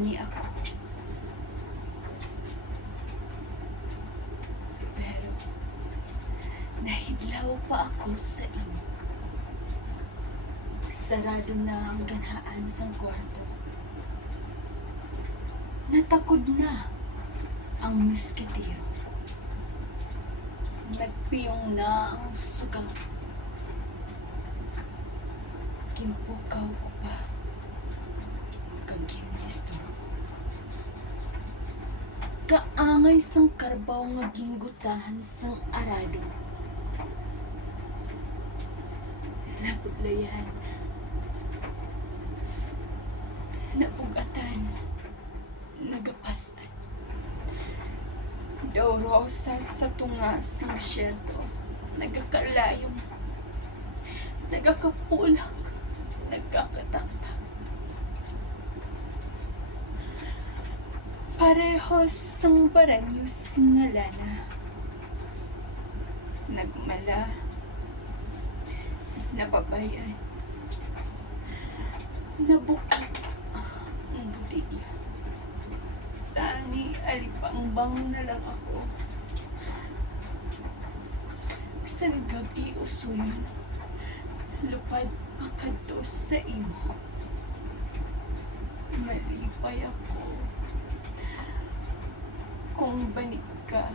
gani ako. Pero, nahidlaw pa ako sa imo. Sarado na ang ganhaan sang kwarto. Natakod na ang miskitero. Nagpiyong na ang sugal. Kimpukaw ko pa. Kagindistorbo. Kaangay sang karbaw nga ginggutahan sang arado. Napudlayan. Napugatan. Nagapasan. Daw rosas sa tunga sang syerto. Nagakalayong. Nagakapulak. Nagkakataktak. Parehos sang baranyos nga lana. Nagmala. Nababayan. Nabukit ang butilya. Tani alipangbang na lang ako. San gabi usuyon. Lupad pakadto sa imo. Malipay ako. Kung banik ka,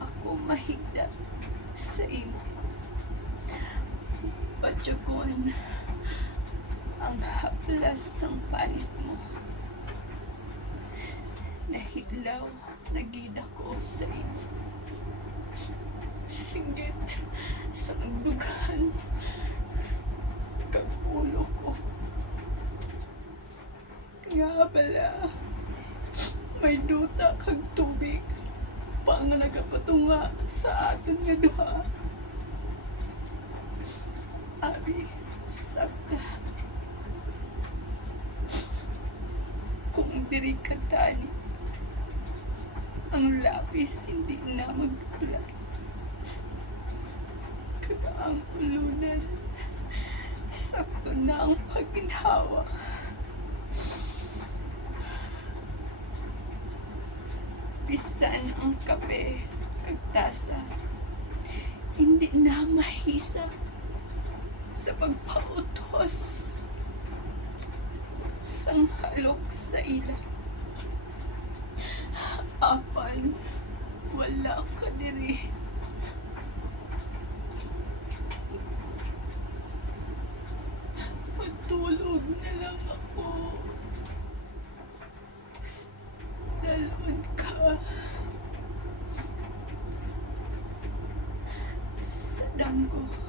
ako mahigda sa imo. Patyagon ang haplas sang palit mo. Nahilaw, nagida ko sa imo. Singgit sa agdugan, kagulo ko. Nga pala, may duta kag tubig pang nagapatunga sa aton nga duha. Abi, sakta. Kung diri ka tani, ang lapis hindi na magdulat. Kaya ang ulunan, sakto na ang paginhawa. Bisan ang kape, kag tasa, hindi na mahisa sa pagpautos sang halok sa ila. Apan, wala ka diri. Matulog na lang ako. Dalon ka. Sadam ko.